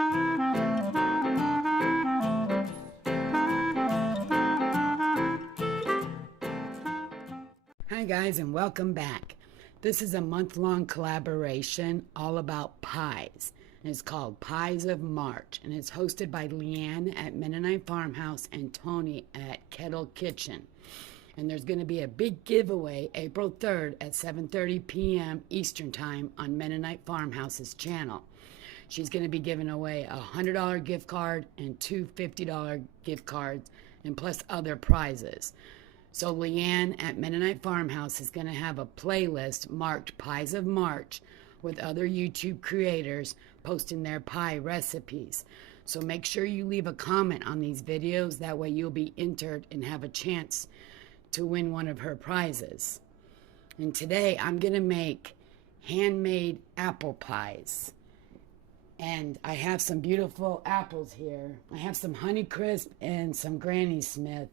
Hi guys, and welcome back. This is a month-long collaboration all about pies. And it's called Pies of March, and it's hosted by Leanne at Mennonite Farmhouse and Tony at Kettle Kitchen. And there's going to be a big giveaway April 3rd at 7:30 p.m. Eastern Time on Mennonite Farmhouse's channel. She's going to be giving away a $100 gift card and two $50 gift cards, and plus other prizes. So Leanne at Mennonite Farmhouse is going to have a playlist marked Pies of March with other YouTube creators posting their pie recipes. So make sure you leave a comment on these videos. That way you'll be entered and have a chance to win one of her prizes. And today I'm going to make handmade apple pies. And I have some beautiful apples here. I have some Honeycrisp and some Granny Smith.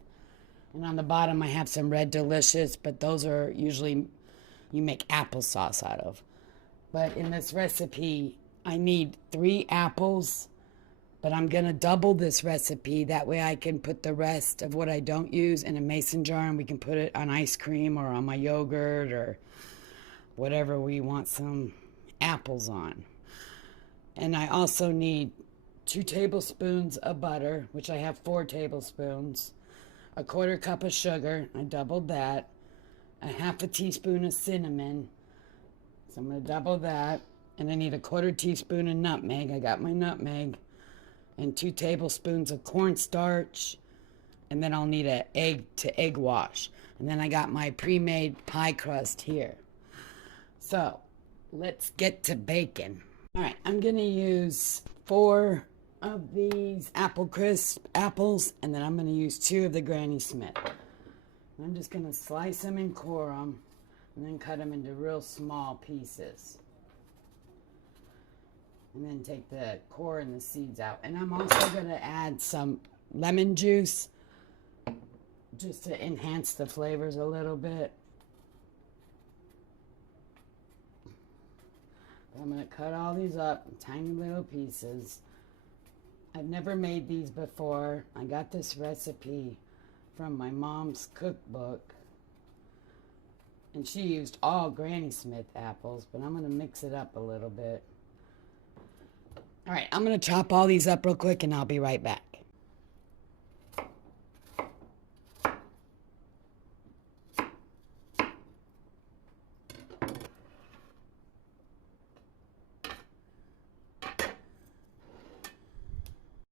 And on the bottom, I have some Red Delicious, but those are usually you make applesauce out of. But in this recipe, I need 3 apples, but I'm going to double this recipe. That way I can put the rest of what I don't use in a mason jar, and we can put it on ice cream or on my yogurt or whatever we want some apples on. And I also need 2 tablespoons of butter, which I have 4 tablespoons. A 1/4 cup of sugar, I doubled that. A 1/2 teaspoon of cinnamon, so I'm going to double that. And I need a 1/4 teaspoon of nutmeg, I got my nutmeg. And 2 tablespoons of cornstarch. And then I'll need an egg to egg wash. And then I got my pre-made pie crust here. So, let's get to baking. Alright, I'm going to use 4 of these apple crisp apples, and then I'm going to use 2 of the Granny Smith. I'm just going to slice them and core them, and then cut them into real small pieces. And then take the core and the seeds out. And I'm also going to add some lemon juice, just to enhance the flavors a little bit. I'm going to cut all these up in tiny little pieces. I've never made these before. I got this recipe from my mom's cookbook. And she used all Granny Smith apples, but I'm going to mix it up a little bit. Alright, I'm going to chop all these up real quick and I'll be right back.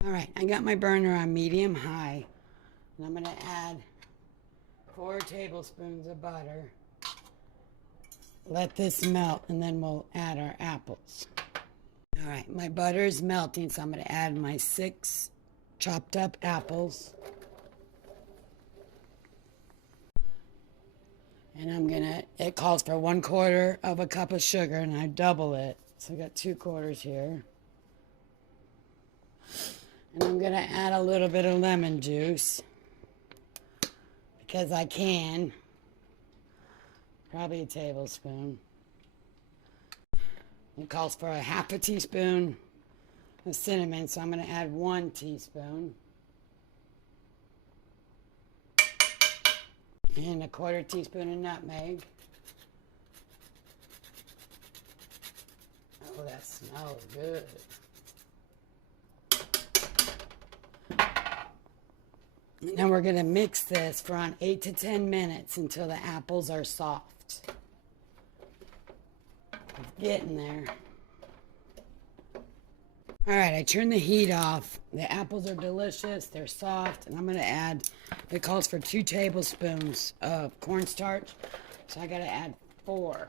Alright, I got my burner on medium high, and I'm going to add 4 tablespoons of butter. Let this melt, and then we'll add our apples. Alright, my butter is melting, so I'm going to add my 6 chopped up apples. And I'm going to, it calls for 1/4 cup of sugar, and I double it. So I got 2 quarters here. And I'm going to add a little bit of lemon juice, because I can. Probably a tablespoon. It calls for a 1/2 teaspoon of cinnamon, so I'm going to add 1 teaspoon. And a 1/4 teaspoon of nutmeg. Oh, that smells good. And then we're going to mix this for around 8 to 10 minutes until the apples are soft. It's getting there. Alright, I turned the heat off. The apples are delicious. They're soft. And I'm going to add, it calls for 2 tablespoons of cornstarch. So I got to add 4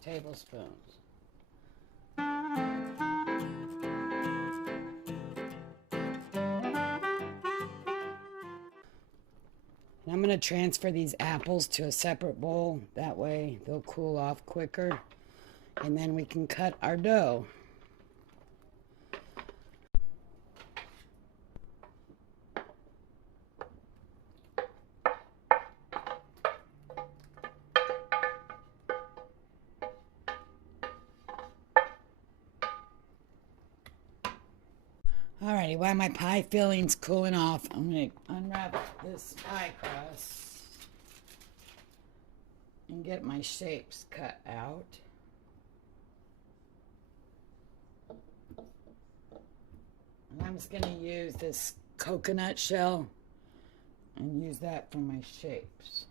tablespoons. And I'm going to transfer these apples to a separate bowl. That way they'll cool off quicker. And then we can cut our dough. Alrighty, while my pie filling's cooling off, I'm going to unwrap this pie crust and get my shapes cut out. And I'm just going to use this coconut shell and use that for my shapes.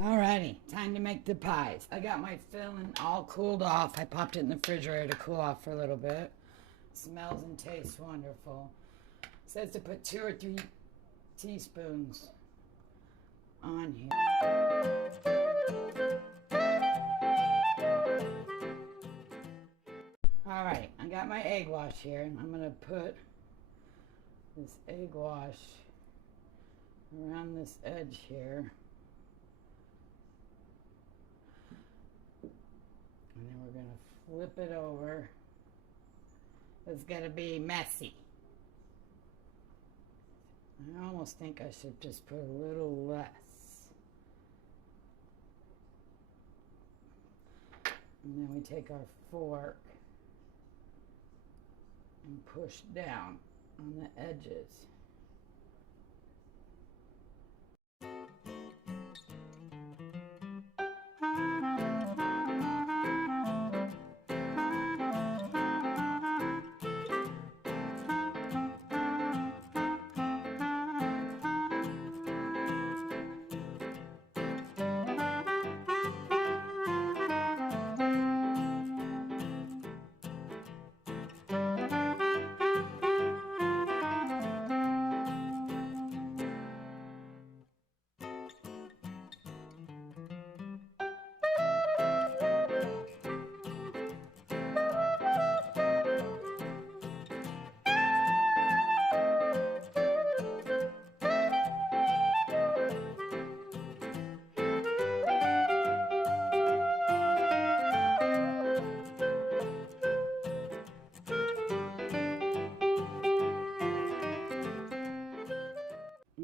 Alrighty, time to make the pies. I got my filling all cooled off. I popped it in the refrigerator to cool off for a little bit. Smells and tastes wonderful. It says to put 2 or 3 teaspoons on here. Alright, I got my egg wash here. I'm going to put this egg wash around this edge here. And then we're going to flip it over. It's going to be messy. I almost think I should just put a little less. And then we take our fork and push down on the edges.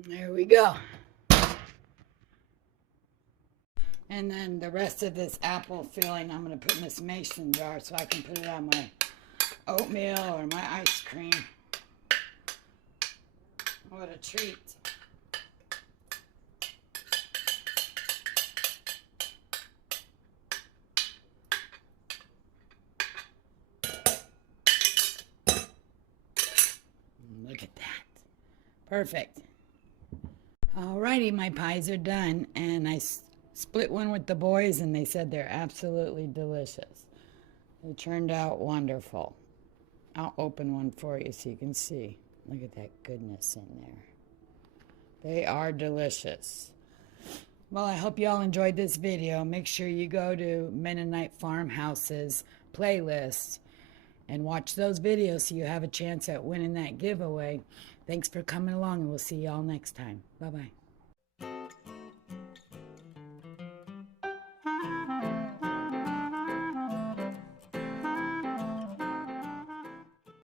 There we go. And then the rest of this apple filling I'm going to put in this mason jar so I can put it on my oatmeal or my ice cream. What a treat. Look at that. Perfect. Alrighty, my pies are done, and I split one with the boys, and they said they're absolutely delicious. They turned out wonderful. I'll open one for you so you can see. Look at that goodness in there. They are delicious. Well, I hope you all enjoyed this video. Make sure you go to Mennonite Farmhouse's playlist and watch those videos so you have a chance at winning that giveaway. Thanks for coming along, and we'll see you all next time. Bye-bye.